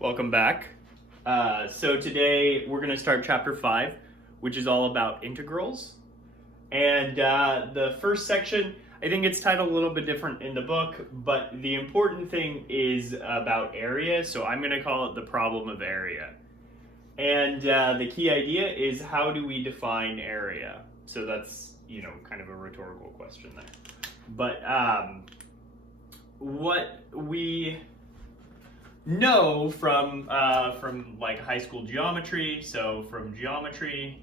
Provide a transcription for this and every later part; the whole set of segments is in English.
Welcome back. So today we're going to start chapter 5, which is all about integrals. And the first section, I think it's titled a little bit different in the book, but the important thing is about area, so I'm going to call it the problem of area. And the key idea is, how do we define area? So that's, kind of a rhetorical question there. But what we know from like high school geometry, so from geometry,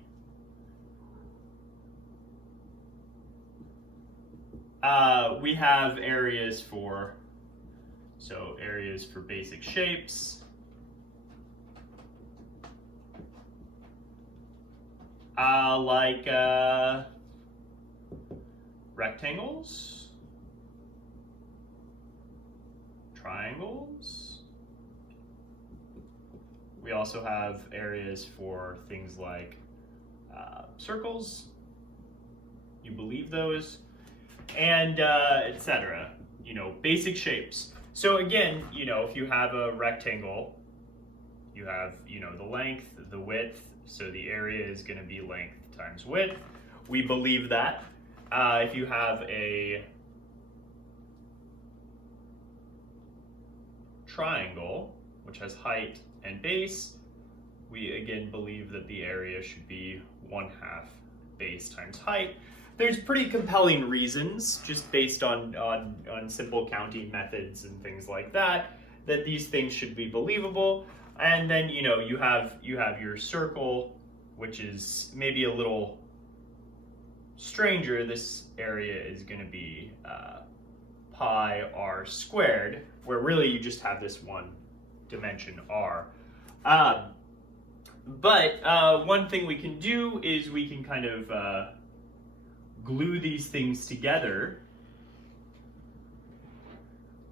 we have areas for basic shapes, like rectangles, triangles. We also have areas for things like circles, you believe those, and etc. Basic shapes. So again, if you have a rectangle, you have, the length, the width, so the area is going to be length times width. We believe that. If you have a triangle, which has height and base, we again believe that the area should be 1/2 base times height. There's pretty compelling reasons, just based on simple counting methods and things like that these things should be believable. And then you have your circle, which is maybe a little stranger. This area is going to be pi r squared, where really you just have this one dimension r. But one thing we can do is we can kind of glue these things together,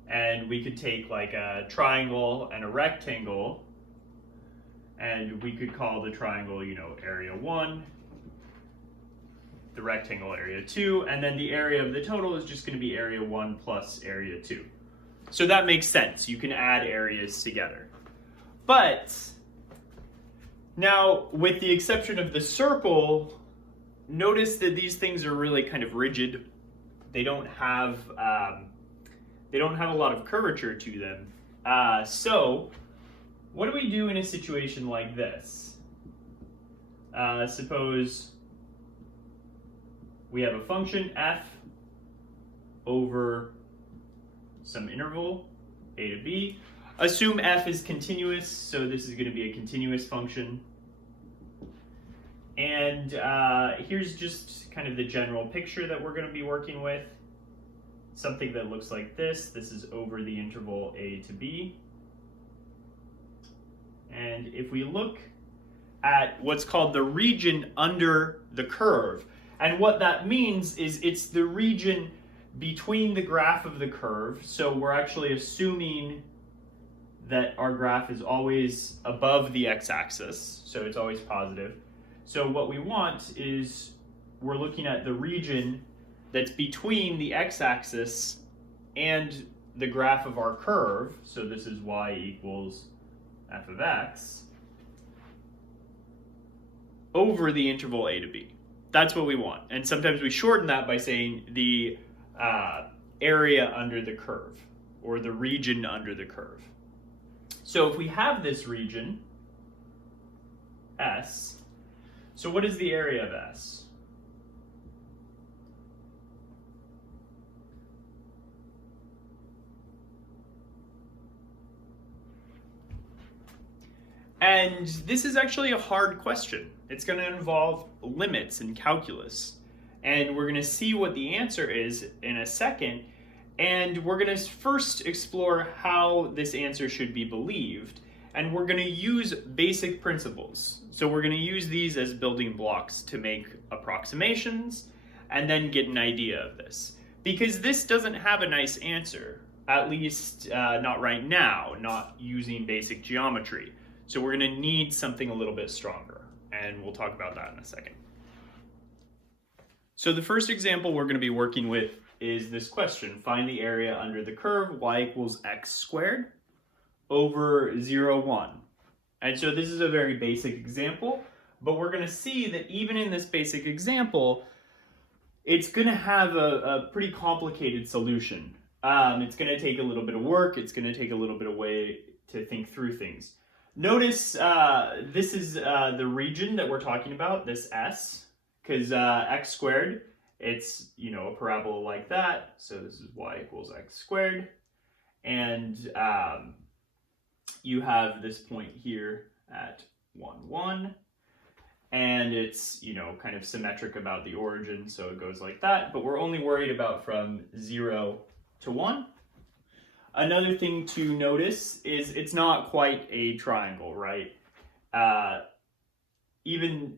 and we could take like a triangle and a rectangle, and we could call the triangle, area 1, the rectangle area 2, and then the area of the total is just going to be area 1 plus area 2. So that makes sense. You can add areas together. But now, with the exception of the circle, notice that these things are really kind of rigid. They don't have a lot of curvature to them. So what do we do in a situation like this? Suppose we have a function f over some interval a to b. Assume f is continuous, so this is going to be a continuous function. And here's just kind of the general picture that we're going to be working with. Something that looks like this. This is over the interval a to b. And if we look at what's called the region under the curve, and what that means is it's the region between the graph of the curve. So we're actually assuming that our graph is always above the x-axis, so it's always positive. So what we want is, we're looking at the region that's between the x-axis and the graph of our curve. So this is y equals f of x over the interval a to b. That's what we want. And sometimes we shorten that by saying the area under the curve, or the region under the curve. So if we have this region, S, so what is the area of S? And this is actually a hard question. It's going to involve limits and calculus. And we're going to see what the answer is in a second. And we're going to first explore how this answer should be believed. And we're going to use basic principles. So we're going to use these as building blocks to make approximations and then get an idea of this. Because this doesn't have a nice answer, at least not right now, not using basic geometry. So we're going to need something a little bit stronger. And we'll talk about that in a second. So the first example we're going to be working with is this question. Find the area under the curve y equals x squared. over 0, 1. And so this is a very basic example, but we're going to see that even in this basic example, it's going to have a pretty complicated solution. It's going to take a little bit of work. It's going to take a little bit of way to think through things. Notice this is the region that we're talking about, this S, because x squared, it's, a parabola like that. So this is y equals x squared. And you have this point here at 1, 1. And it's, kind of symmetric about the origin, so it goes like that. But we're only worried about from 0 to 1. Another thing to notice is it's not quite a triangle, right? Even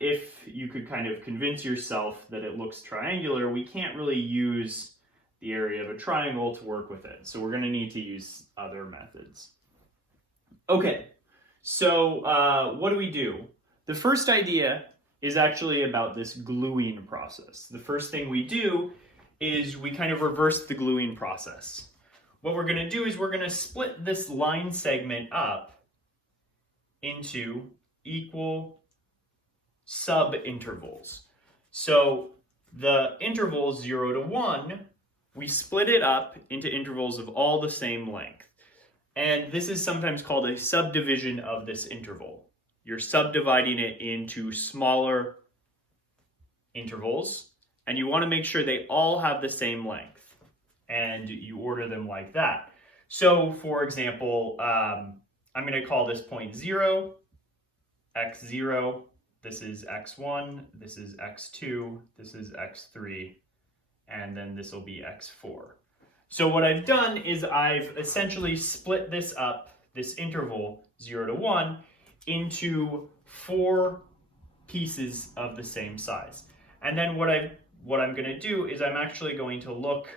if you could kind of convince yourself that it looks triangular, we can't really use the area of a triangle to work with it. So we're going to need to use other methods. Okay, so what do we do? The first idea is actually about this gluing process. The first thing we do is we kind of reverse the gluing process. What we're going to do is we're going to split this line segment up into equal sub-intervals. So the interval 0 to 1, we split it up into intervals of all the same length. And this is sometimes called a subdivision of this interval. You're subdividing it into smaller intervals, and you want to make sure they all have the same length, and you order them like that. So, for example, I'm going to call this point 0, x0, this is x1, this is x2, this is x3, and then this will be x4. So what I've done is I've essentially split this up, this interval 0 to 1, into 4 pieces of the same size. And then what I'm going to do is I'm actually going to look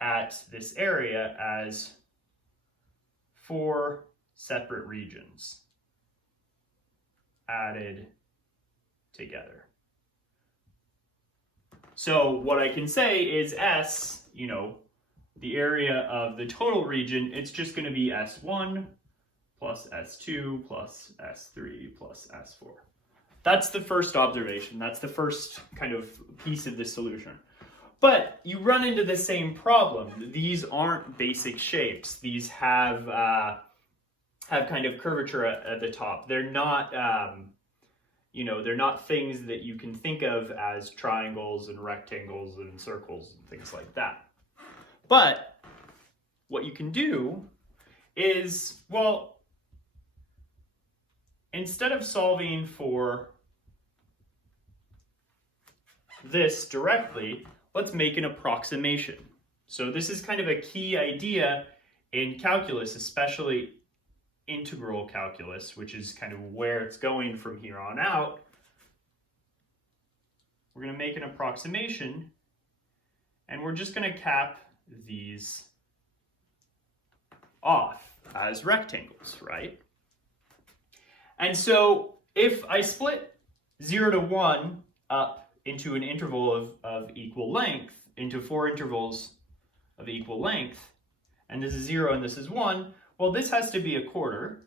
at this area as 4 separate regions added together. So what I can say is S, the area of the total region, it's just going to be S1 plus S2 plus S3 plus S4. That's the first observation. That's the first kind of piece of the solution. But you run into the same problem. These aren't basic shapes. These have kind of curvature at the top. They're not, they're not things that you can think of as triangles and rectangles and circles and things like that. But what you can do is, well, instead of solving for this directly, let's make an approximation. So this is kind of a key idea in calculus, especially integral calculus, which is kind of where it's going from here on out. We're going to make an approximation, and we're just going to cap these off as rectangles, right? And so if I split 0 to 1 up into an interval of equal length, into 4 intervals of equal length, and this is 0 and this is 1, well, this has to be a quarter,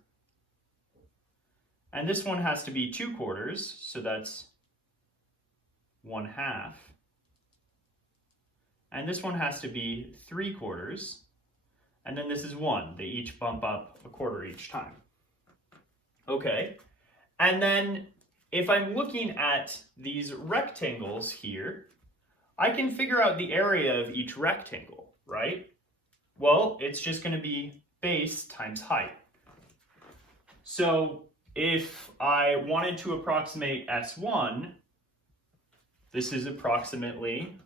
and this one has to be 2 quarters, so that's 1/2, and this one has to be 3 quarters, and then this is 1. They each bump up a quarter each time. Okay, and then if I'm looking at these rectangles here, I can figure out the area of each rectangle, right? Well, it's just going to be base times height. So if I wanted to approximate S1, this is approximately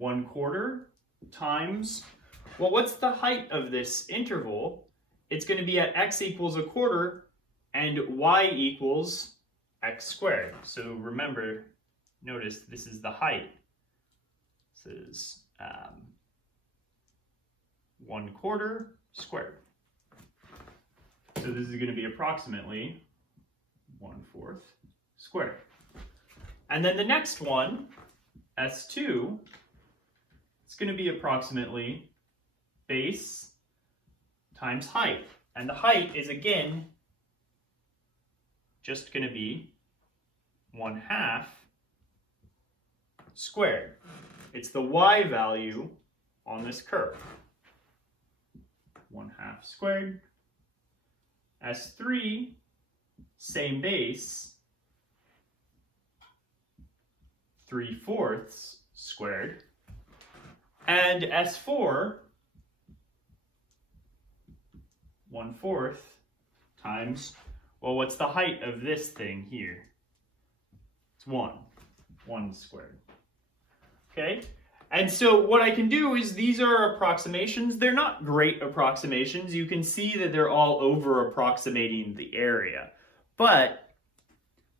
1/4 times, well, what's the height of this interval? It's going to be at x equals a quarter and y equals x squared. So remember, notice this is the height. This is 1/4 squared. So this is going to be approximately 1/4 squared. And then the next one, S2, it's going to be approximately base times height. And the height is, again, just going to be 1/2 squared. It's the y value on this curve. 1/2 squared. S3, same base, 3/4 squared. And S4, 1/4 times, well, what's the height of this thing here? It's 1 squared. Okay? And so what I can do is, these are approximations. They're not great approximations. You can see that they're all over approximating the area. But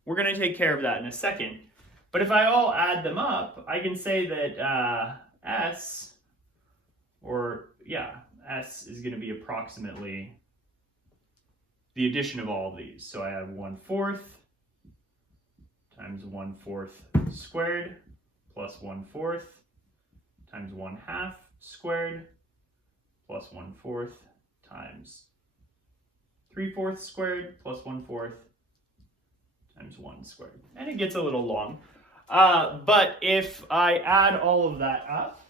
we're going to take care of that in a second. But if I all add them up, I can say that S is going to be approximately the addition of all of these. So I have 1/4 times 1/4 squared plus 1/4 times 1/2 squared plus 1/4 times 3/4 squared plus 1/4 times 1 squared. And it gets a little long. But if I add all of that up,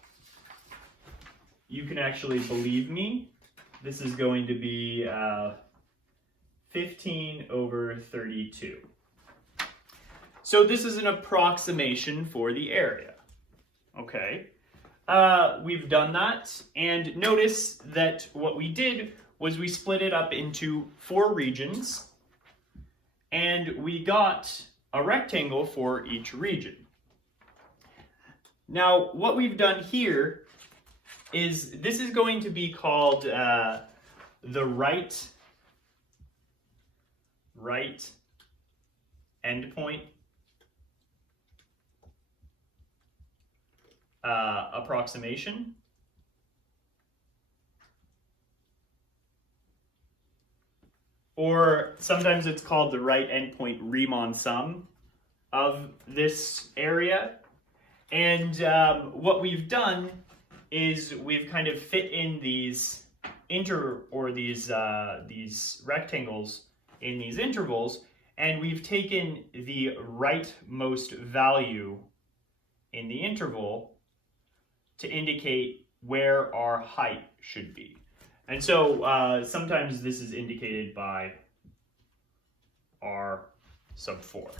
you can actually believe me. This is going to be 15/32. So this is an approximation for the area. Okay. We've done that, and notice that what we did was we split it up into 4 regions, and we got a rectangle for each region. Now, what we've done here is, this is going to be called the right endpoint approximation. Or sometimes it's called the right endpoint Riemann sum of this area. And what we've done is we've kind of fit in these these rectangles in these intervals, and we've taken the rightmost value in the interval to indicate where our height should be. And so sometimes this is indicated by R sub 4.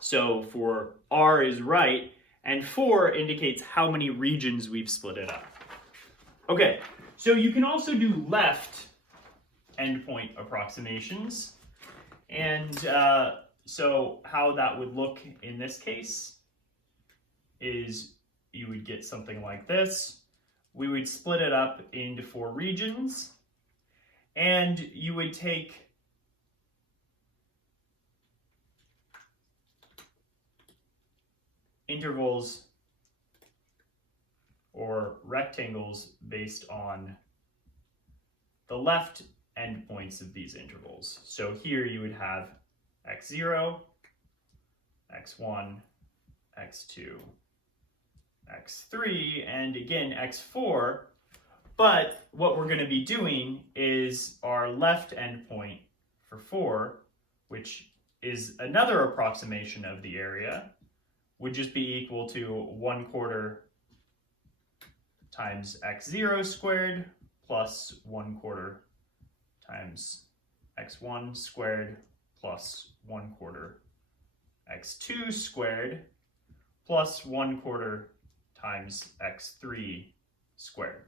So for R is right, and 4 indicates how many regions we've split it up. Okay, so you can also do left endpoint approximations. And so how that would look in this case is you would get something like this. We would split it up into 4 regions, and you would take intervals or rectangles based on the left endpoints of these intervals. So here you would have x0, x1, x2, x3, and again x4, but what we're going to be doing is our left endpoint for 4, which is another approximation of the area, would just be equal to 1/4 times x0 squared plus 1/4 times x1 squared plus 1/4 x2 squared plus 1/4 times x3 squared.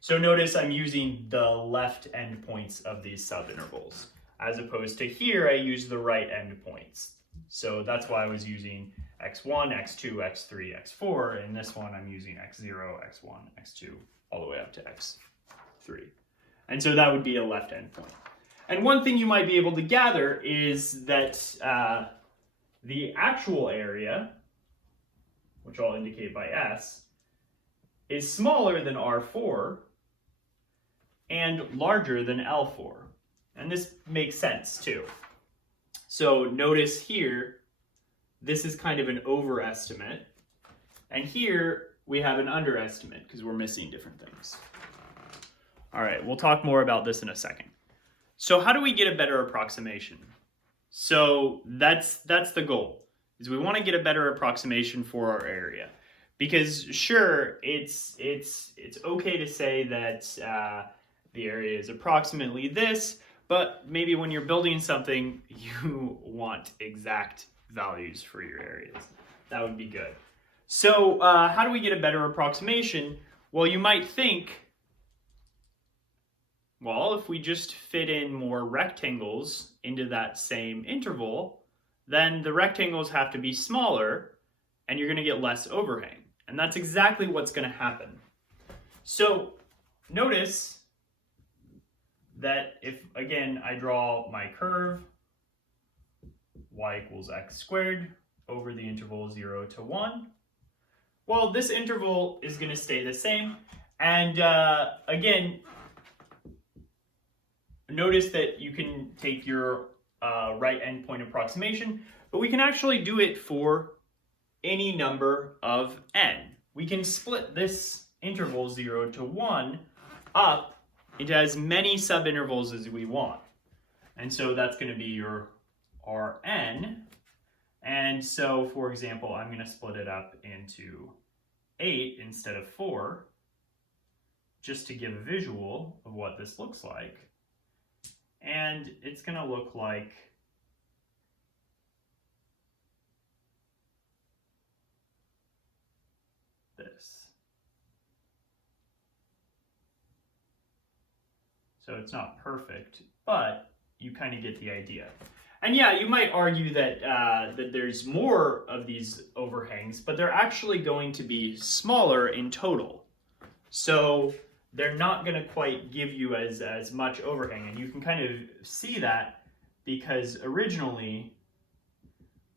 So notice I'm using the left endpoints of these subintervals, as opposed to here I use the right endpoints. So that's why I was using x1, x2, x3, x4. In this one I'm using x0, x1, x2, all the way up to x3. And so that would be a left endpoint. And one thing you might be able to gather is that the actual area, which I'll indicate by S, is smaller than R4 and larger than L4. And this makes sense too. So notice here, this is kind of an overestimate. And here we have an underestimate because we're missing different things. All right, we'll talk more about this in a second. So how do we get a better approximation? So that's the goal, is we want to get a better approximation for our area. Because sure, it's okay to say that the area is approximately this, but maybe when you're building something, you want exact values for your areas. That would be good. So how do we get a better approximation? Well, you might think, well, if we just fit in more rectangles into that same interval, then the rectangles have to be smaller and you're going to get less overhang. And that's exactly what's going to happen. So notice that if, again, I draw my curve, y equals x squared over the interval 0 to 1, well, this interval is going to stay the same. And again, notice that you can take your right endpoint approximation, but we can actually do it for any number of n. We can split this interval 0 to 1 up into as many subintervals as we want. And so that's going to be your Rn. And so, for example, I'm going to split it up into 8 instead of 4, just to give a visual of what this looks like. And it's going to look like this. So it's not perfect, but you kind of get the idea. And yeah, you might argue that that there's more of these overhangs, but they're actually going to be smaller in total. So they're not going to quite give you as much overhang. And you can kind of see that because originally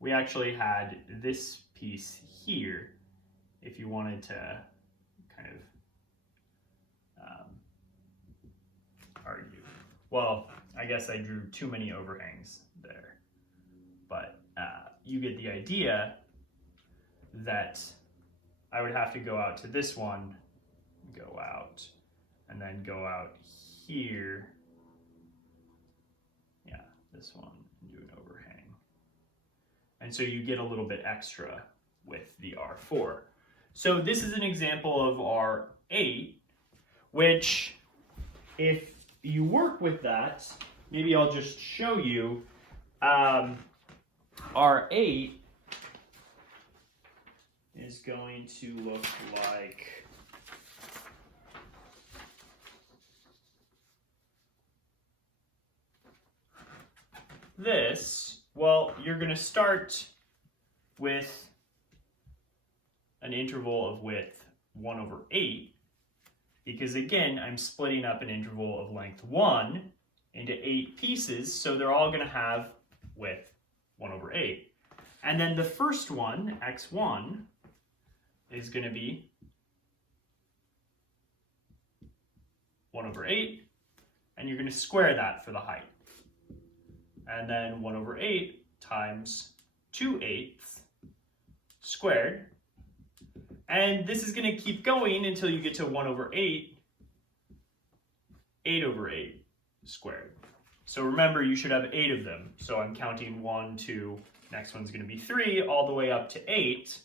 we actually had this piece here if you wanted to kind of argue. Well, I guess I drew too many overhangs there. But you get the idea that I would have to go out to this one, go out, and then go out here. Yeah, this one, and do an overhang. And so you get a little bit extra with the R4. So this is an example of R8, which if you work with that, maybe I'll just show you. R8 is going to look like this. Well, you're going to start with an interval of width 1 over 8, because again, I'm splitting up an interval of length 1 into 8 pieces, so they're all going to have width 1 over 8. And then the first one, x1, is going to be 1 over 8, and you're going to square that for the height. And then 1 over 8 times 2/8 squared. And this is going to keep going until you get to 1 over 8, 8 over 8 squared. So remember, you should have 8 of them. So I'm counting 1, 2, next one's going to be 3, all the way up to 8.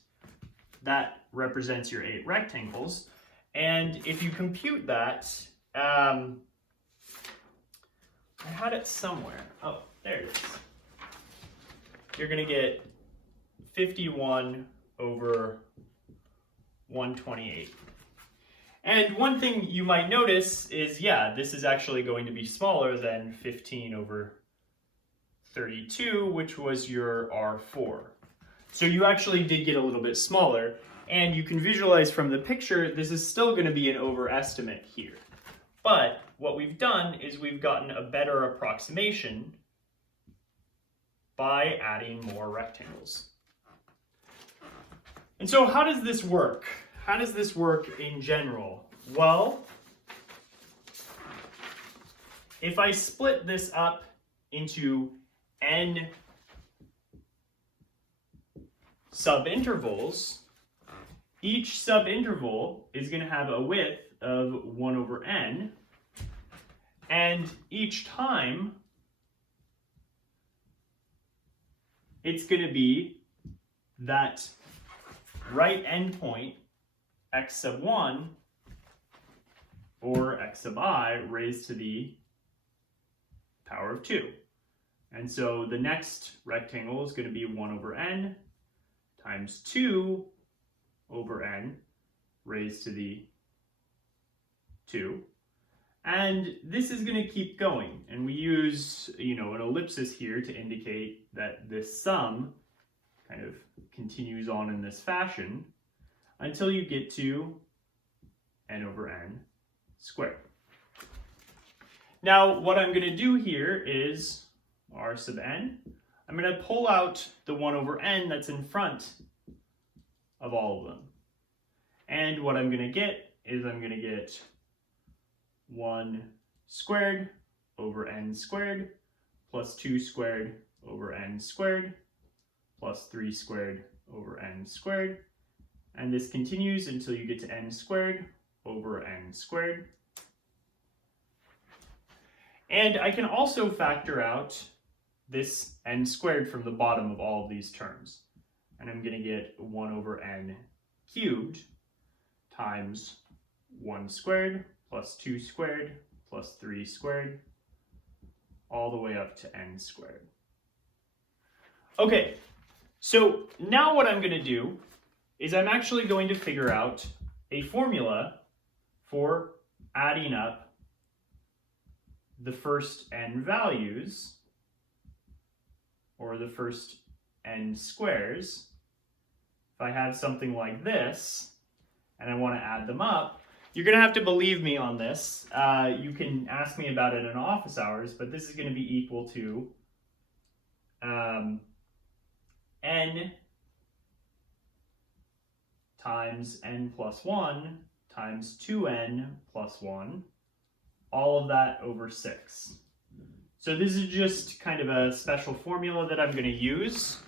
That represents your 8 rectangles. And if you compute that, I had it somewhere. Oh, there it is. You're going to get 51 over 128. And one thing you might notice is, yeah, this is actually going to be smaller than 15 over 32, which was your R4. So you actually did get a little bit smaller, and you can visualize from the picture, this is still going to be an overestimate here. But what we've done is we've gotten a better approximation by adding more rectangles. And so how does this work? How does this work in general? Well, if I split this up into n subintervals, each subinterval is going to have a width of 1 over n, And each time, it's going to be that right endpoint, x sub 1, or x sub I raised to the power of 2. And so the next rectangle is going to be 1 over n times 2 over n raised to the 2. And this is going to keep going. And we use, an ellipsis here to indicate that this sum kind of continues on in this fashion until you get to n over n squared. Now, what I'm going to do here is r sub n. I'm going to pull out the 1 over n that's in front of all of them. And what I'm going to get is I'm going to get 1 squared over n squared plus 2 squared over n squared plus 3 squared over n squared. And this continues until you get to n squared over n squared. And I can also factor out this n squared from the bottom of all of these terms. And I'm going to get 1 over n cubed times 1 squared plus 2 squared plus 3 squared all the way up to n squared. Okay, so now what I'm going to do is I'm actually going to figure out a formula for adding up the first n values, or the first n squares. If I have something like this, and I want to add them up, you're going to have to believe me on this. You can ask me about it in office hours, but this is going to be equal to n times n plus 1 times 2n plus 1, all of that over 6. So this is just kind of a special formula that I'm going to use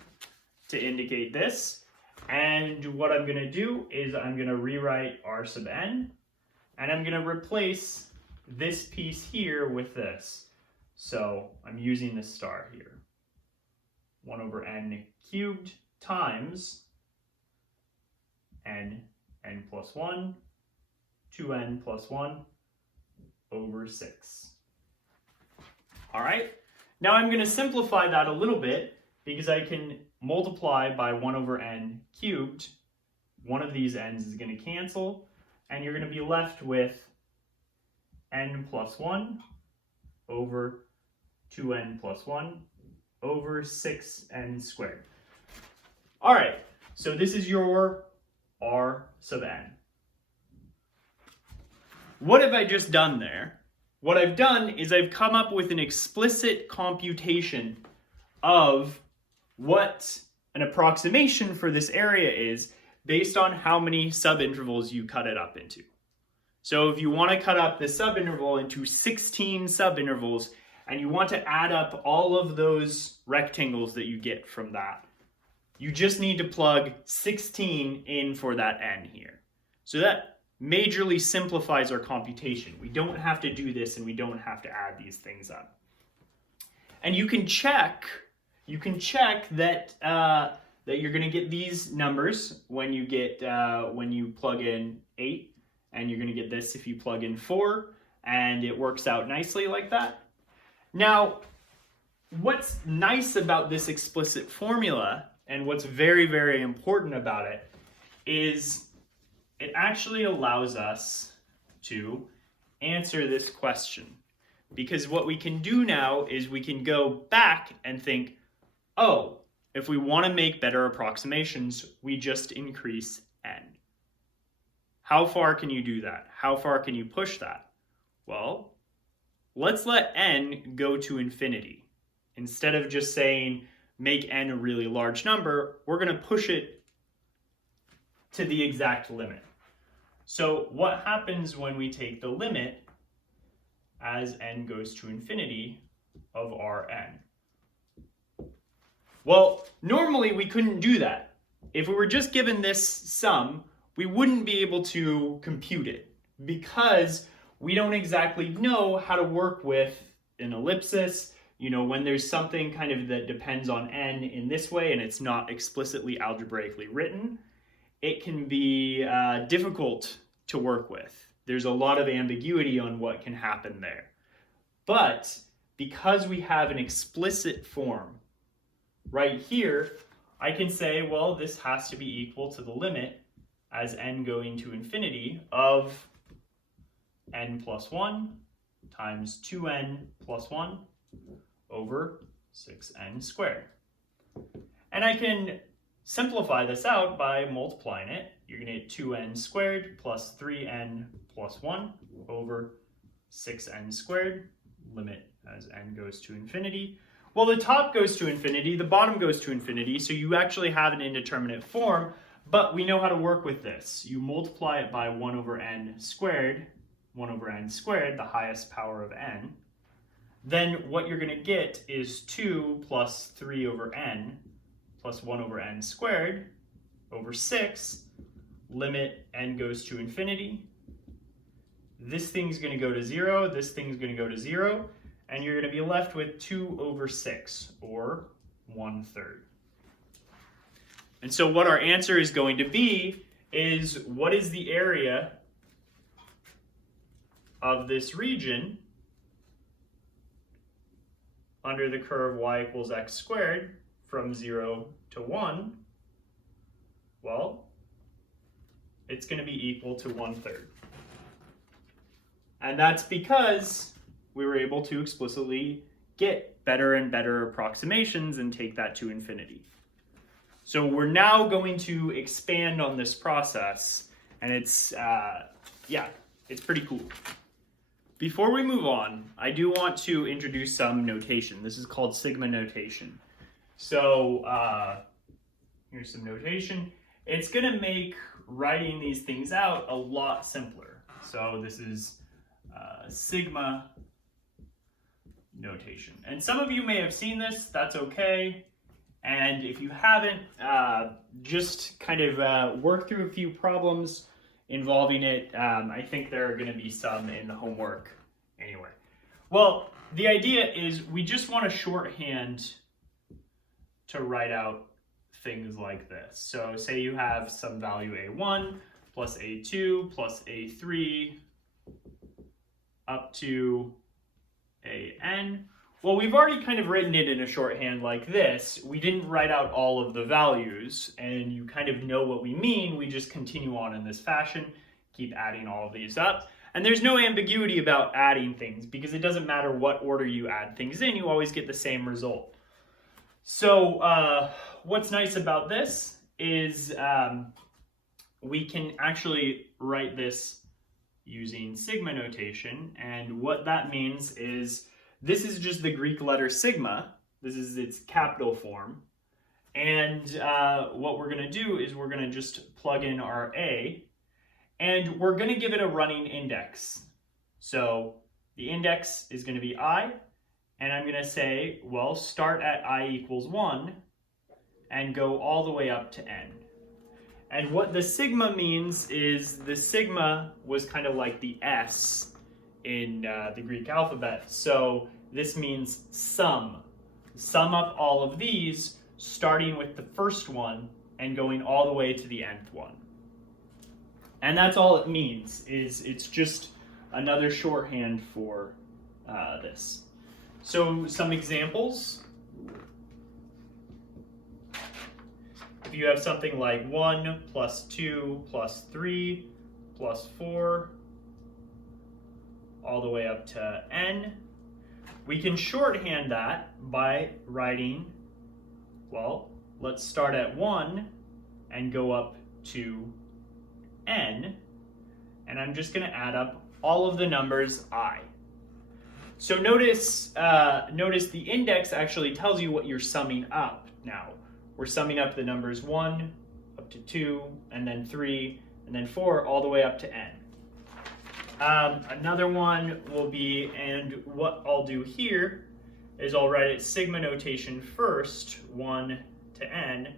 to indicate this. And what I'm going to do is I'm going to rewrite r sub n, and I'm going to replace this piece here with this. So I'm using this star here. 1 over n cubed times n plus 1, 2n plus 1 over 6. All right, now I'm going to simplify that a little bit because I can multiply by 1 over n cubed. One of these n's is going to cancel, and you're going to be left with n plus 1 over 2n plus 1 over 6n squared. All right, so this is your r sub n. What have I just done there? What I've done is I've come up with an explicit computation of what an approximation for this area is based on how many subintervals you cut it up into. So if you want to cut up this subinterval into 16 subintervals, and you want to add up all of those rectangles that you get from that, you just need to plug 16 in for that n here. So that majorly simplifies our computation. We don't have to do this, and we don't have to add these things up. And you can check that that you're going to get these numbers when you get when you plug in 8, and you're going to get this if you plug in 4, and it works out nicely like that. Now, what's nice about this explicit formula, and what's very, very important about it, is it actually allows us to answer this question. Because what we can do now is we can go back and think, oh, if we want to make better approximations, we just increase n. How far can you do that? How far can you push that? Well, let's let n go to infinity. Instead of just saying make n a really large number, we're going to push it to the exact limit. So what happens when we take the limit as n goes to infinity of Rn? Well, normally we couldn't do that. If we were just given this sum, we wouldn't be able to compute it because we don't exactly know how to work with an ellipsis. You know, when there's something kind of that depends on n in this way and it's not explicitly algebraically written, it can be difficult to work with. There's a lot of ambiguity on what can happen there. But because we have an explicit form right here, I can say, well, this has to be equal to the limit as n going to infinity of n plus 1 times 2n plus 1 over 6n squared. And I can simplify this out by multiplying it. You're going to get 2n squared plus 3n plus 1 over 6n squared, limit as n goes to infinity. Well, the top goes to infinity, the bottom goes to infinity, so you actually have an indeterminate form, but we know how to work with this. You multiply it by 1 over n squared, the highest power of n. Then what you're going to get is 2 plus 3 over n plus 1 over n squared over 6, limit n goes to infinity. This thing's going to go to 0, this thing's going to go to 0, and you're going to be left with 2 over 6, or 1/3. And so what our answer is going to be is, what is the area of this region under the curve y equals x squared from 0 to 1? Well, it's going to be equal to 1/3. And that's because we were able to explicitly get better and better approximations and take that to infinity. So we're now going to expand on this process, and it's pretty cool. Before we move on, I do want to introduce some notation. This is called sigma notation. So here's some notation. It's going to make writing these things out a lot simpler. So this is sigma notation. And some of you may have seen this, that's okay. And if you haven't, just kind of work through a few problems involving it. I think there are going to be some in the homework anyway. Well, the idea is we just want a shorthand to write out things like this. So say you have some value a1 plus a2 plus a3 up to an. Well, we've already kind of written it in a shorthand like this. We didn't write out all of the values, and you kind of know what we mean. We just continue on in this fashion, keep adding all of these up. And there's no ambiguity about adding things, because it doesn't matter what order you add things in, you always get the same result. So what's nice about this is we can actually write this using sigma notation, and what that means is this is just the Greek letter sigma. This is its capital form, and what we're going to do is we're going to just plug in our a, and we're going to give it a running index. So the index is going to be I, and I'm going to say, well, start at I equals 1 and go all the way up to n. And what the sigma means is the sigma was kind of like the S in the Greek alphabet. So this means sum. Sum up all of these, starting with the first one and going all the way to the nth one. And that's all it means, is it's just another shorthand for this. So some examples. If you have something like 1 plus 2 plus 3 plus 4 all the way up to n, we can shorthand that by writing, well, let's start at 1 and go up to n, and I'm just going to add up all of the numbers I. So notice the index actually tells you what you're summing up now. We're summing up the numbers 1 up to 2, and then 3, and then 4, all the way up to n. Another one will be, and what I'll do here is I'll write it sigma notation first, 1 to n,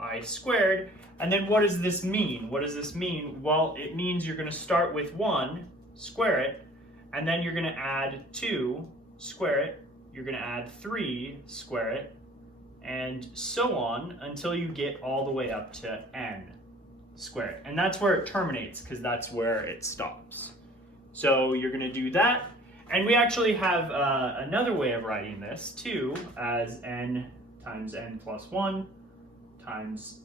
I squared. And then what does this mean? What does this mean? Well, it means you're going to start with 1, square it, and then you're going to add 2, square it, you're going to add 3, square it, and so on until you get all the way up to n, square it. And that's where it terminates, because that's where it stops. So you're going to do that, and we actually have another way of writing this too, as n times n plus 1 times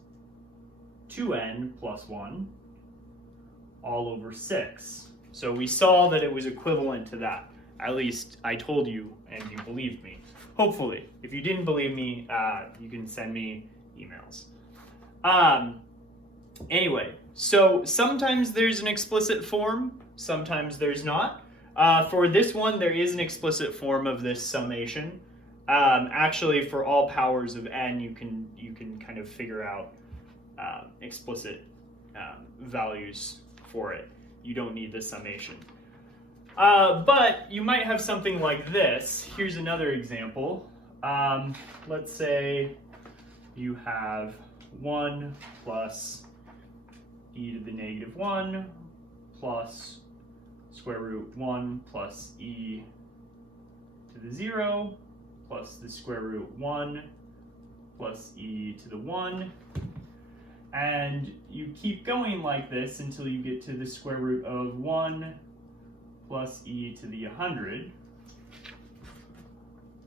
2n plus 1 all over 6. So we saw that it was equivalent to that. At least I told you and you believed me. Hopefully. If you didn't believe me, you can send me emails. Anyway, so sometimes there's an explicit form, sometimes there's not. For this one, there is an explicit form of this summation. Actually, for all powers of n, you can kind of figure out explicit values for it. You don't need the summation. But you might have something like this. Here's another example. Let's say you have 1 plus e to the negative 1 plus square root 1 plus e to the 0 plus the square root 1 plus e to the 1. And you keep going like this until you get to the square root of 1 plus e to the 100.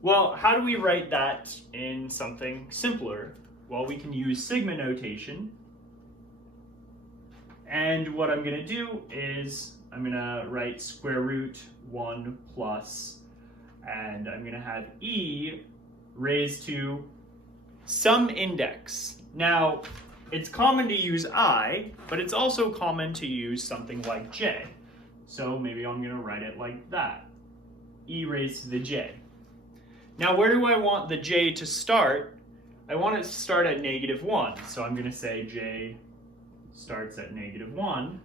Well, how do we write that in something simpler? Well, we can use sigma notation. And what I'm going to do is I'm going to write square root 1 plus, and I'm going to have e raised to some index. Now, it's common to use I, but it's also common to use something like j. So maybe I'm going to write it like that. E raised to the j. Now, where do I want the j to start? I want it to start at -1. So I'm going to say j starts at -1.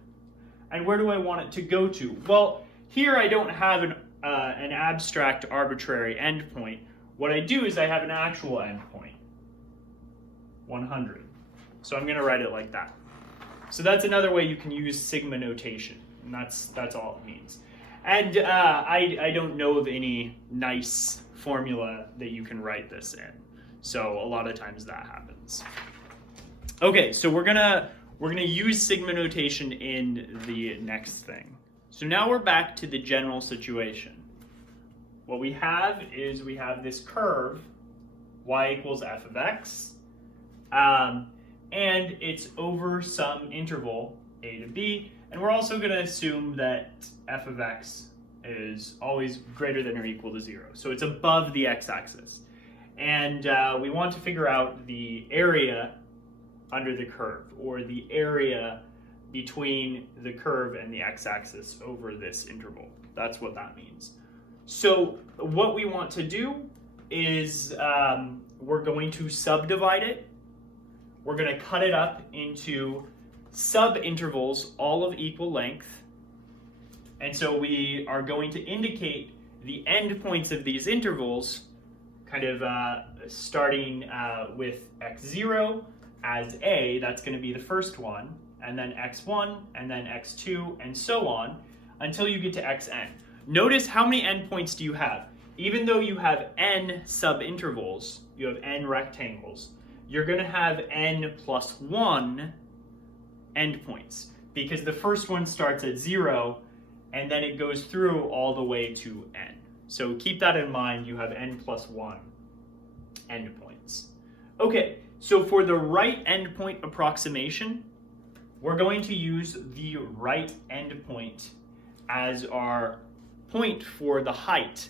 And where do I want it to go to? Well, here I don't have an abstract arbitrary endpoint. What I do is I have an actual endpoint, 100. So I'm going to write it like that. So that's another way you can use sigma notation, and that's all it means. And I don't know of any nice formula that you can write this in. So a lot of times that happens. Okay, so we're gonna use sigma notation in the next thing. So now we're back to the general situation. What we have is we have this curve, y equals f of x, and it's over some interval a to b, and we're also going to assume that f of x is always greater than or equal to 0. So it's above the x-axis. And we want to figure out the area under the curve, or the area between the curve and the x-axis over this interval. That's what that means. So what we want to do is we're going to subdivide it. We're going to cut it up into sub-intervals, all of equal length. And so we are going to indicate the endpoints of these intervals, kind of starting with x0 as a, that's going to be the first one, and then x1, and then x2, and so on, until you get to xn. Notice how many endpoints do you have? Even though you have n sub-intervals, you have n rectangles, you're going to have n plus 1 endpoints, because the first one starts at 0, and then it goes through all the way to n. So keep that in mind, you have n plus 1 endpoints. Okay, so for the right endpoint approximation, we're going to use the right endpoint as our point for the height.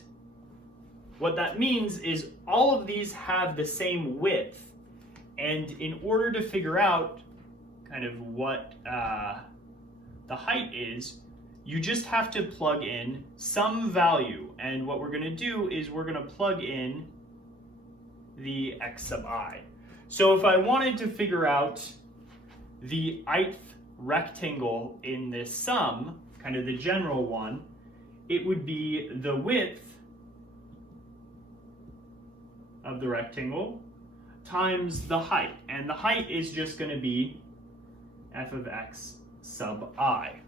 What that means is all of these have the same width, and in order to figure out kind of what the height is, you just have to plug in some value. And what we're going to do is we're going to plug in the x sub I. So if I wanted to figure out the ith rectangle in this sum, kind of the general one, it would be the width of the rectangle times the height. And the height is just going to be f of x sub I.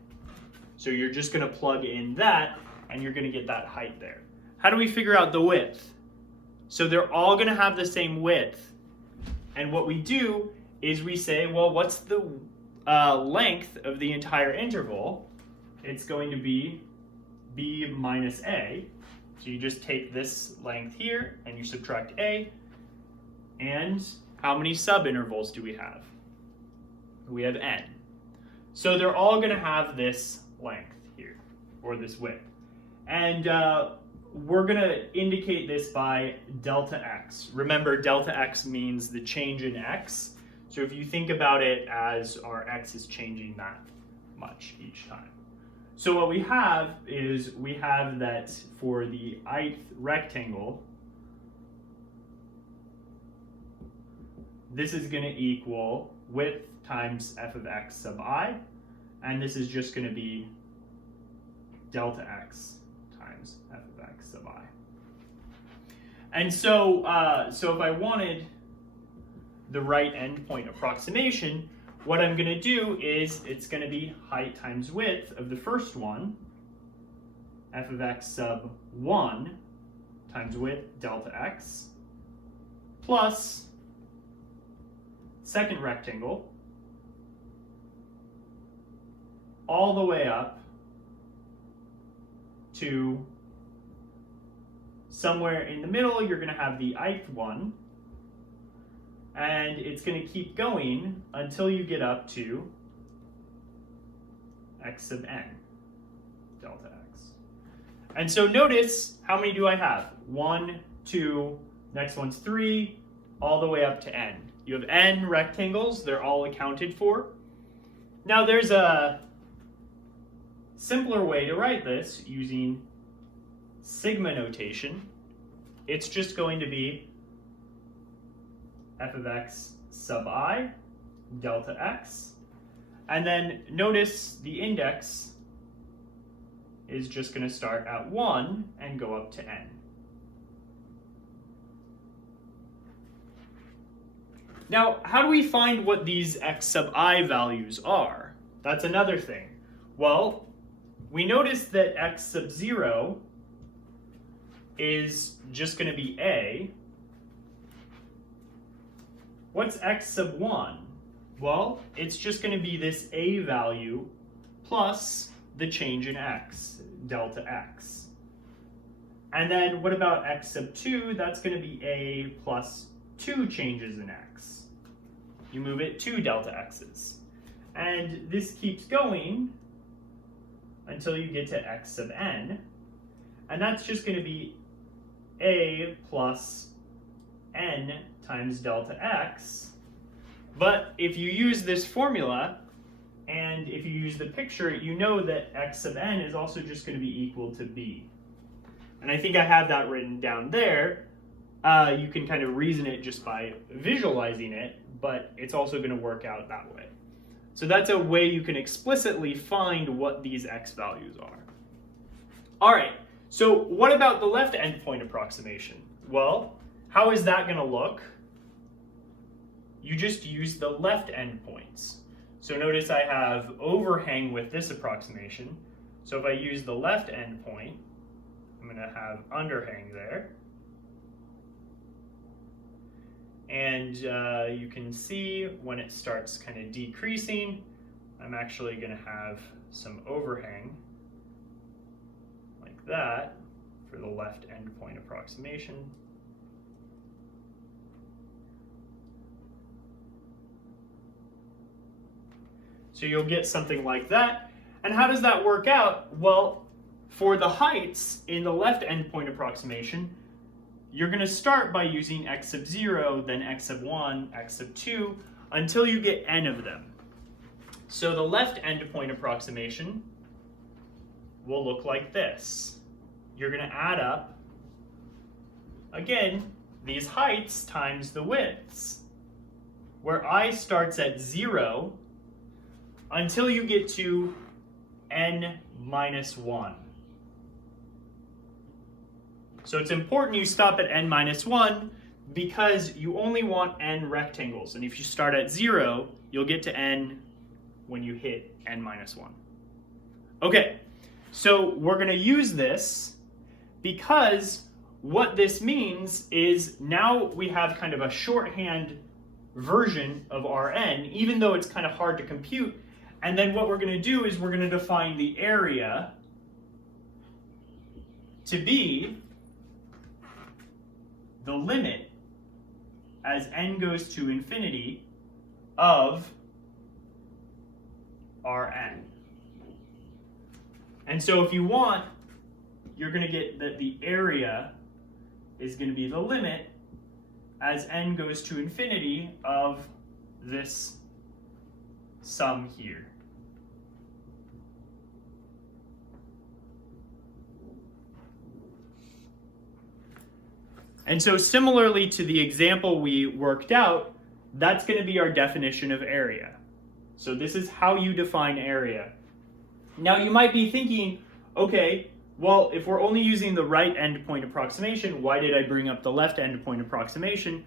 So you're just going to plug in that, and you're going to get that height there. How do we figure out the width? So they're all going to have the same width. And what we do is we say, well, what's the length of the entire interval? It's going to be b minus a. So you just take this length here and you subtract a. And how many subintervals do we have? We have n. So they're all going to have this length here, or this width. And we're going to indicate this by delta x. Remember, delta x means the change in x. So if you think about it as our x is changing that much each time. So what we have is we have that for the ith rectangle, this is going to equal width times f of x sub I, and this is just going to be delta x times f of x sub I. And so, so if I wanted the right endpoint approximation, what I'm going to do is it's going to be height times width of the first one, f of x sub 1 times width delta x, plus second rectangle, all the way up to somewhere in the middle. You're going to have the ith one, and it's going to keep going until you get up to x sub n, delta x. And so notice, how many do I have? 1, 2, next one's 3, all the way up to n. You have n rectangles, they're all accounted for. Now there's a simpler way to write this using sigma notation. It's just going to be f of x sub I delta x. And then notice the index is just going to start at 1 and go up to n. Now, how do we find what these x sub I values are? That's another thing. Well, we notice that x sub 0 is just going to be a. What's x sub 1? Well, it's just going to be this a value plus the change in x, delta x. And then what about x sub 2? That's going to be a plus 2 changes in x. You move it 2 delta x's. And this keeps going until you get to x sub n. And that's just going to be a plus n times delta x. But if you use this formula, and if you use the picture, you know that x sub n is also just going to be equal to b. And I think I have that written down there. You can kind of reason it just by visualizing it, but it's also going to work out that way. So that's a way you can explicitly find what these x values are. All right, so what about the left endpoint approximation? Well, how is that going to look? You just use the left endpoints. So notice I have overhang with this approximation. So if I use the left endpoint, I'm going to have underhang there. And you can see when it starts kind of decreasing, I'm actually going to have some overhang like that for the left endpoint approximation. So you'll get something like that. And how does that work out? Well, for the heights in the left endpoint approximation, you're going to start by using x sub 0, then x sub 1, x sub 2, until you get n of them. So the left endpoint approximation will look like this. You're going to add up, again, these heights times the widths, where I starts at 0 until you get to n minus 1. So it's important you stop at n minus 1 because you only want n rectangles. And if you start at 0, you'll get to n when you hit n minus 1. Okay, So we're going to use this because what this means is now we have kind of a shorthand version of Rn, even though it's kind of hard to compute. And then what we're going to do is we're going to define the area to be the limit as n goes to infinity of Rn. And so if you want, you're going to get that the area is going to be the limit as n goes to infinity of this sum here. And so similarly to the example we worked out, that's going to be our definition of area. So this is how you define area. Now you might be thinking, okay, well, if we're only using the right endpoint approximation, why did I bring up the left endpoint approximation?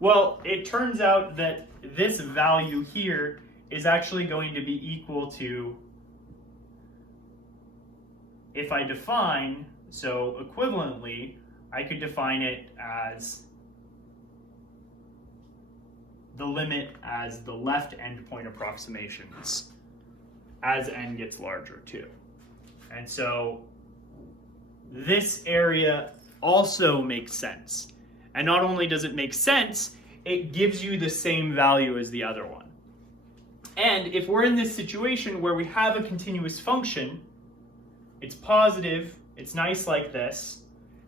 Well, it turns out that this value here is actually going to be equal to, if I define, so equivalently, I could define it as the limit as the left endpoint approximations as n gets larger too. And so this area also makes sense. And not only does it make sense, it gives you the same value as the other one. And if we're in this situation where we have a continuous function, it's positive, it's nice like this,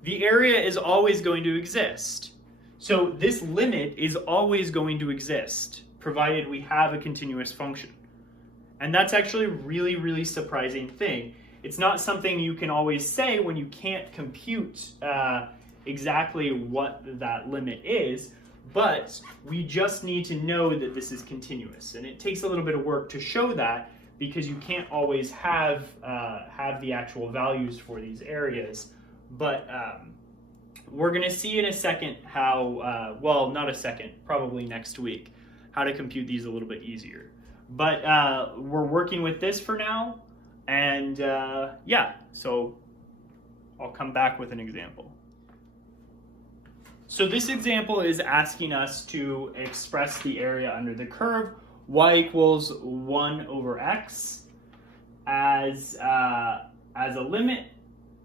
the area is always going to exist. So this limit is always going to exist, provided we have a continuous function. And that's actually a really, really surprising thing. It's not something you can always say when you can't compute exactly what that limit is, but we just need to know that this is continuous. And it takes a little bit of work to show that because you can't always have the actual values for these areas. But we're going to see in a second how, well, not a second, probably next week, how to compute these a little bit easier. But we're working with this for now, and yeah, so I'll come back with an example. So this example is asking us to express the area under the curve y equals 1 over x as a limit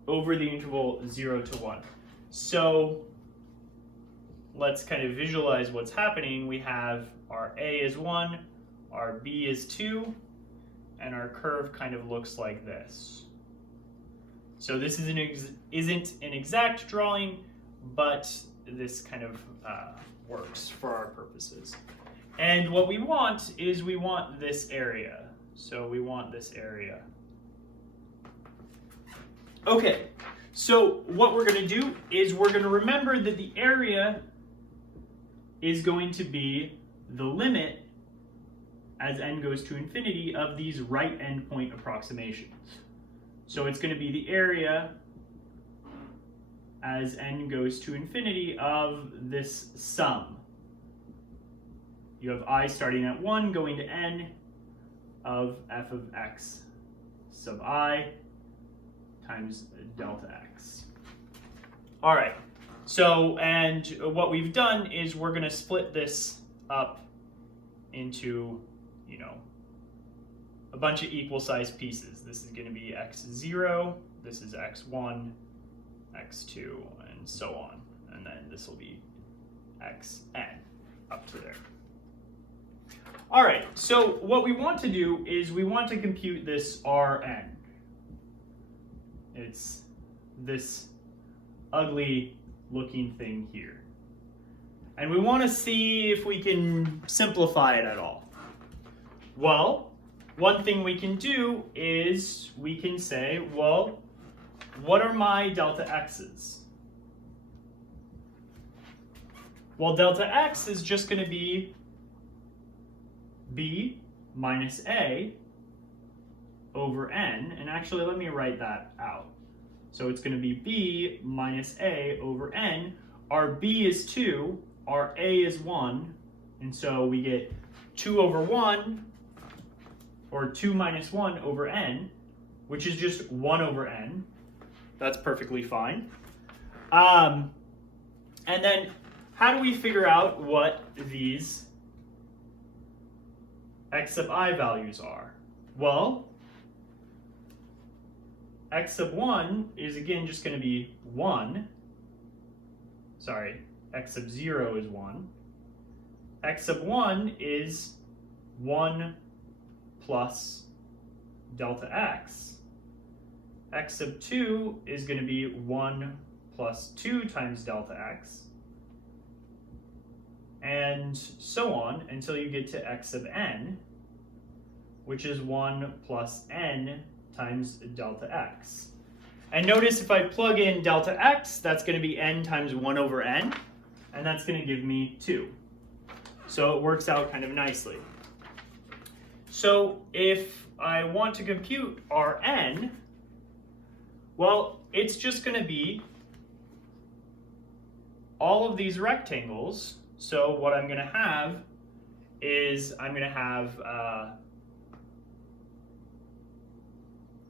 over the interval 0 to 1. So let's kind of visualize what's happening. We have our a is 1, our b is 2, and our curve kind of looks like this. So this isn't an exact drawing, but this kind of works for our purposes. And what we want is we want this area. So we want this area. Okay, so what we're going to do is we're going to remember that the area is going to be the limit as n goes to infinity of these right endpoint approximations. So it's going to be the area as n goes to infinity of this sum. You have I starting at 1 going to n of f of x sub I times delta x. All right, so and what we've done is we're going to split this up into, you know, a bunch of equal sized pieces. This is going to be x0, this is x1, x2, and so on. And then this will be xn up to there. All right, so what we want to do is we want to compute this Rn. It's this ugly looking thing here. And we want to see if we can simplify it at all. Well, one thing we can do is we can say, well, what are my delta x's? Well, delta x is just going to be b minus a over n, and actually let me write that out. So it's going to be b minus a over n. Our b is 2, our a is 1, and so we get 2 over 1, or 2 minus 1 over n, which is just 1 over n. That's perfectly fine. And then how do we figure out what these x sub I values are? Well, x sub 1 is again just going to be 1. Sorry, x sub 0 is 1. X sub 1 is 1 plus delta x. X sub 2 is going to be 1 plus 2 times delta x. And so on until you get to x sub n, which is 1 plus n times delta x. And notice if I plug in delta x, that's going to be n times 1 over n, and that's going to give me 2. So it works out kind of nicely. So if I want to compute Rn, well, it's just going to be all of these rectangles. So what I'm going to have is I'm going to have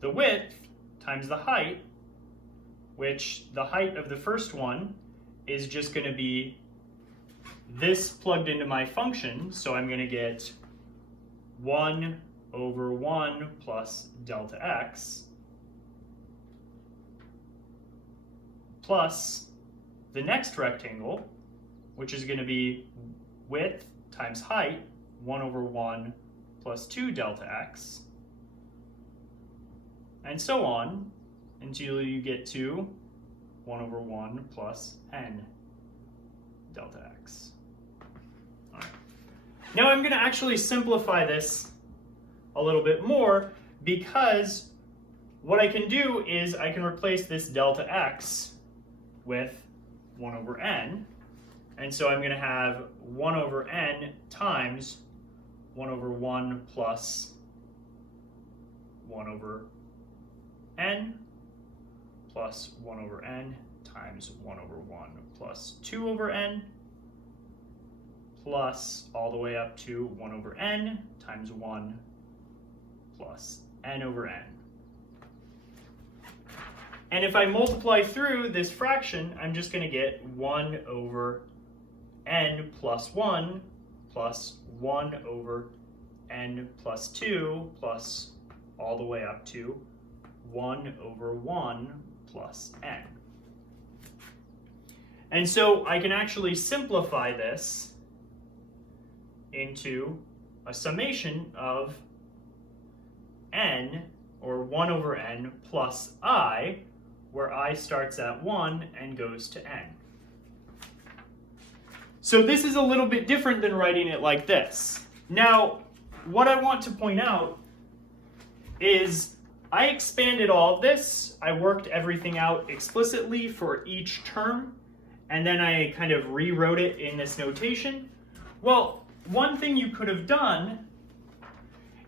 the width times the height, which the height of the first one is just going to be this plugged into my function. So I'm going to get 1 over 1 plus delta x plus the next rectangle, which is going to be width times height, 1 over 1 plus 2 delta x, and so on until you get to 1 over 1 plus n delta x. All right. Now I'm going to actually simplify this a little bit more, because what I can do is I can replace this delta x with 1 over n. And so I'm going to have 1 over n times 1 over 1 plus 1 over n plus 1 over n times 1 over 1 plus 2 over n plus all the way up to 1 over n times 1 plus n over n. And if I multiply through this fraction, I'm just going to get 1 over n plus 1 plus 1 over n plus 2 plus all the way up to 1 over 1 plus n. And so I can actually simplify this into a summation of n, or 1 over n plus I, where I starts at 1 and goes to n. So this is a little bit different than writing it like this. Now, what I want to point out is I expanded all of this. I worked everything out explicitly for each term, and then I kind of rewrote it in this notation. Well, one thing you could have done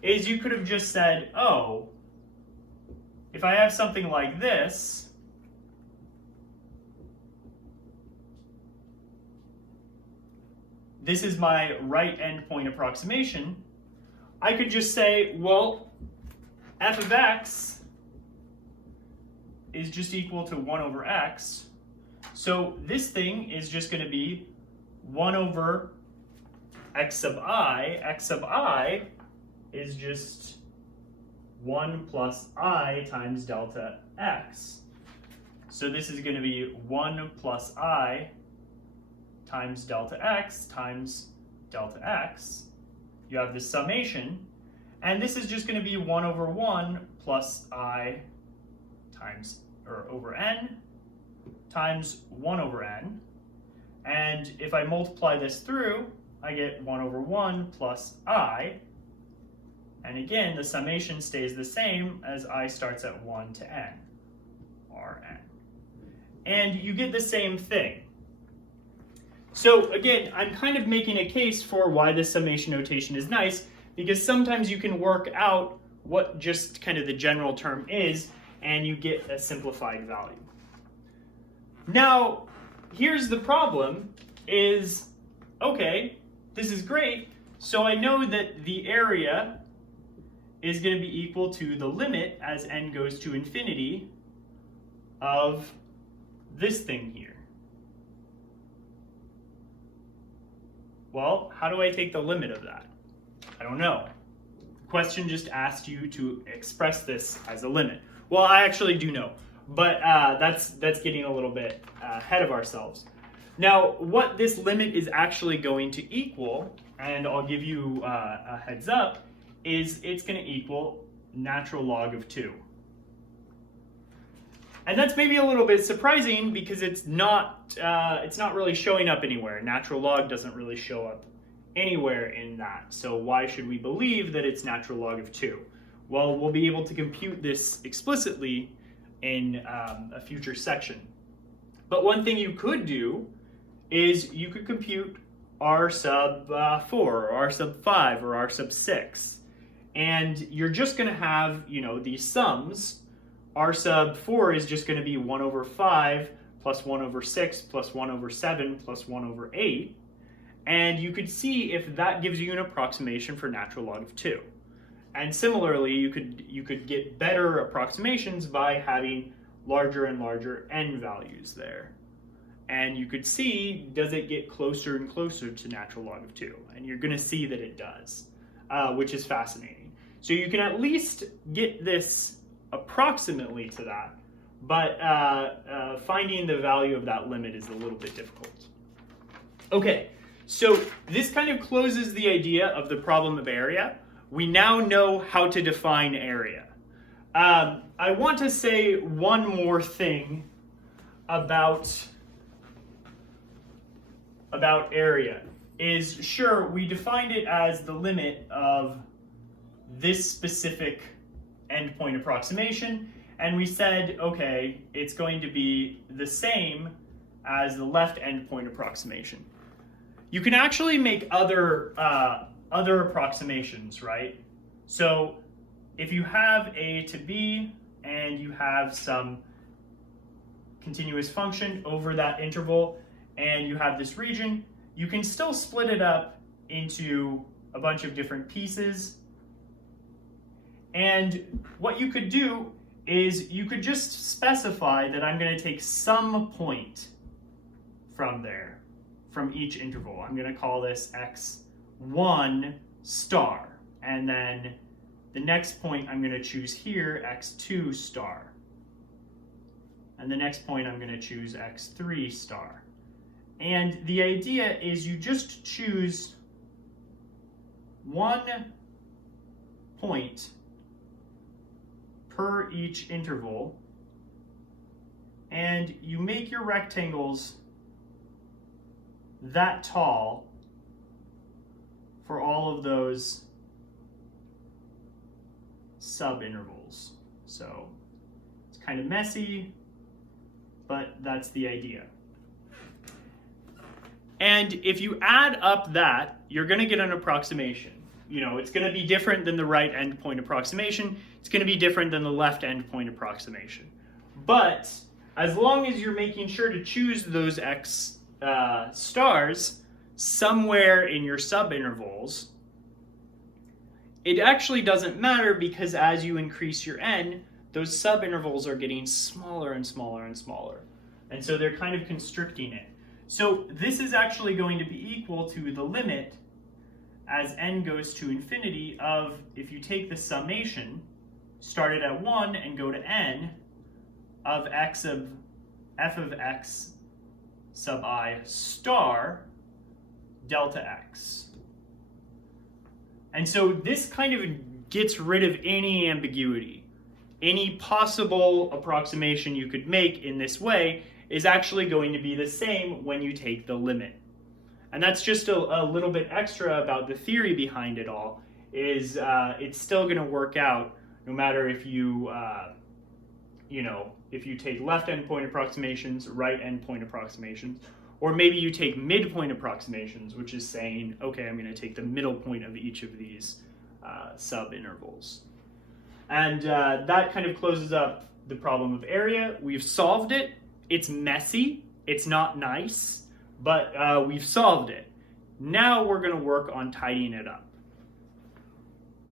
is you could have just said, oh, if I have something like this, this is my right endpoint approximation, I could just say, well, f of x is just equal to 1 over x. So this thing is just going to be 1 over x sub I. X sub I is just 1 plus I times delta x. So this is going to be 1 plus I times delta x times delta x. You have the summation, and this is just going to be 1 over 1 plus I times, or over n, times 1 over n. And if I multiply this through, I get 1 over 1 plus I. And again, the summation stays the same as I starts at 1 to n, Rn. And you get the same thing. So again, I'm kind of making a case for why this summation notation is nice, because sometimes you can work out what just kind of the general term is, and you get a simplified value. Now, here's the problem is, okay, this is great, so I know that the area is going to be equal to the limit as n goes to infinity of this thing here. Well, how do I take the limit of that? I don't know. The question just asked you to express this as a limit. Well, I actually do know, but that's getting a little bit ahead of ourselves. Now, what this limit is actually going to equal, and I'll give you a heads up, is it's going to equal natural log of 2. And that's maybe a little bit surprising because it's not really showing up anywhere. Natural log doesn't really show up anywhere in that. So why should we believe that it's natural log of 2? Well, we'll be able to compute this explicitly in a future section. But one thing you could do is you could compute r sub 4, or r sub 5, or r sub 6. And you're just going to have, these sums. R sub 4 is just going to be 1 over 5 plus 1 over 6 plus 1 over 7 plus 1 over 8. And you could see if that gives you an approximation for natural log of 2. And similarly, you could get better approximations by having larger and larger n values there. And you could see, does it get closer and closer to natural log of 2? And you're going to see that it does, which is fascinating. So you can at least get this approximately to that, but finding the value of that limit is a little bit difficult. Okay, so this kind of closes the idea of the problem of area. We now know how to define area. I want to say one more thing about area. Is sure, we defined it as the limit of this specific endpoint approximation, and we said, okay, it's going to be the same as the left endpoint approximation. You can actually make other approximations, right? So if you have a to b and you have some continuous function over that interval and you have this region, you can still split it up into a bunch of different pieces. And what you could do is you could just specify that I'm going to take some point from there, from each interval. I'm going to call this x1 star. And then the next point I'm going to choose here, x2 star. And the next point I'm going to choose x3 star. And the idea is you just choose one point per each interval, and you make your rectangles that tall for all of those sub-intervals. So it's kind of messy, but that's the idea. And if you add up that, you're going to get an approximation. It's going to be different than the right endpoint approximation. It's going to be different than the left endpoint approximation. But as long as you're making sure to choose those x stars somewhere in your subintervals, it actually doesn't matter, because as you increase your n, those subintervals are getting smaller and smaller and smaller. And so they're kind of constricting it. So this is actually going to be equal to the limit as n goes to infinity of, if you take the summation, start it at 1 and go to n, of f of x sub I star delta x. And so this kind of gets rid of any ambiguity. Any possible approximation you could make in this way is actually going to be the same when you take the limit. And that's just a little bit extra about the theory behind it all, is it's still going to work out no matter if you, if you take left endpoint approximations, right endpoint approximations, or maybe you take midpoint approximations, which is saying, okay, I'm going to take the middle point of each of these sub-intervals. And that kind of closes up the problem of area. We've solved it. It's messy. It's not nice, but we've solved it. Now we're going to work on tidying it up.